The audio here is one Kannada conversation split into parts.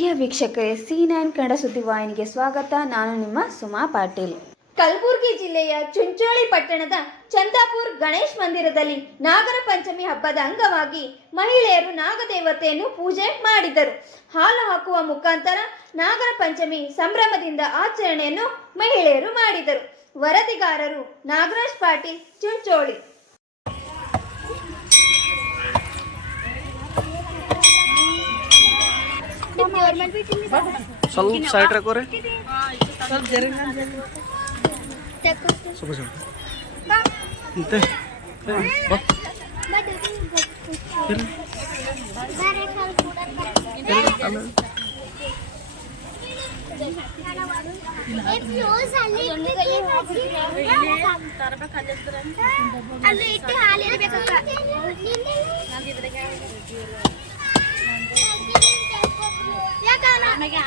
ಪ್ರಿಯ ವೀಕ್ಷಕರೇ, C9 ಕನ್ನಡ ಸುದ್ದಿವಾಹಿನಿಗೆ ಸ್ವಾಗತ. ನಾನು ನಿಮ್ಮ ಸುಮಾ ಪಾಟೀಲ್. ಕಲಬುರಗಿ ಜಿಲ್ಲೆಯ ಚುಂಚೋಳಿ ಪಟ್ಟಣದ ಚಂದಾಪುರ್ ಗಣೇಶ್ ಮಂದಿರದಲ್ಲಿ ನಾಗರ ಪಂಚಮಿ ಹಬ್ಬದ ಅಂಗವಾಗಿ ಮಹಿಳೆಯರು ನಾಗದೇವತೆಯನ್ನು ಪೂಜೆ ಮಾಡಿದರು. ಹಾಲು ಹಾಕುವ ಮುಖಾಂತರ ನಾಗರ ಪಂಚಮಿ ಸಂಭ್ರಮದಿಂದ ಆಚರಣೆಯನ್ನು ಮಹಿಳೆಯರು ಮಾಡಿದರು. ವರದಿಗಾರರು ನಾಗರಾಜ್ ಪಾಟೀಲ್, ಚುಂಚೋಳಿ. ಸ್ವಲ್ಪ ಸೈಡ್ ರಕೋರೆ ಸ್ವಲ್ಪ ಜರಗ ಸ್ವಲ್ಪ ಸ್ವಲ್ಪ ಮತ್ತೆ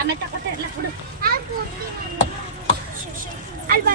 ಆಮೇಲೆ ತಗೋತಾರಲ್ಲ ಕೊಡು ಅಲ್ವಾ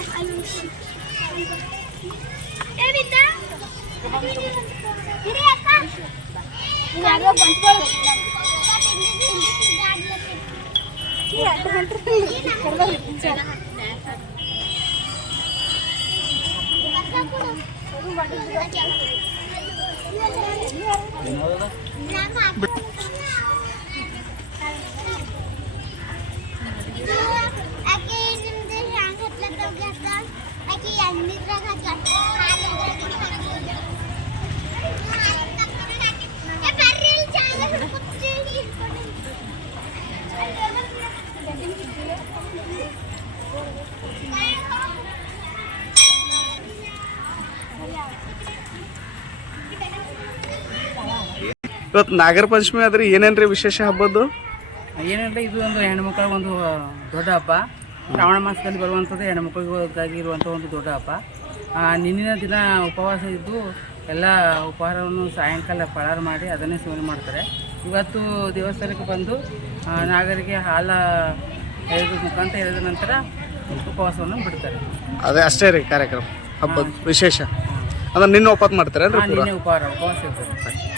ಇವತ್ತು ನಾಗರ ಪಂಚಮಿ ಆದ್ರೆ ಏನೇನ್ರಿ ವಿಶೇಷ ಹಬ್ಬದ್ದು? ಏನಂದ್ರೆ ಇದು ಒಂದು ಹೆಣ್ಮಕ್ಳಿಗೆ ಒಂದು ದೊಡ್ಡ ಹಬ್ಬ. ಶ್ರಾವಣ ಮಾಸದಲ್ಲಿ ಬರುವಂಥದ್ದು ಹೆಣ್ಮಕ್ಳಿಗಾಗಿ ಇರುವಂಥ ಒಂದು ದೊಡ್ಡ ಹಬ್ಬ. ನಿನ್ನಿನ ದಿನ ಉಪವಾಸ ಇದ್ದು ಎಲ್ಲ ಉಪಹಾರವನ್ನು ಸಾಯಂಕಾಲ ಫಳಾರ ಮಾಡಿ ಅದನ್ನೇ ಸೇವನೆ ಮಾಡ್ತಾರೆ. ಇವತ್ತು ದೇವಸ್ಥಾನಕ್ಕೆ ಬಂದು ನಾಗರಿಗೆ ಹಾಲು ಎಳೆದ ಮುಖಾಂತರ ಎಳೆದ ನಂತರ ಉಪವಾಸವನ್ನು ಬಿಡ್ತಾರೆ. ಅದೇ ಅಷ್ಟೇ ರೀ ಕಾರ್ಯಕ್ರಮ ಹಬ್ಬದ ವಿಶೇಷ. ಅಂದ್ರೆ ನಿನ್ನೆ ಉಪವಾಸ ಮಾಡ್ತಾರೆ? ನಿನ್ನೆ ಉಪವಾಸ ಇರ್ತಾರೆ.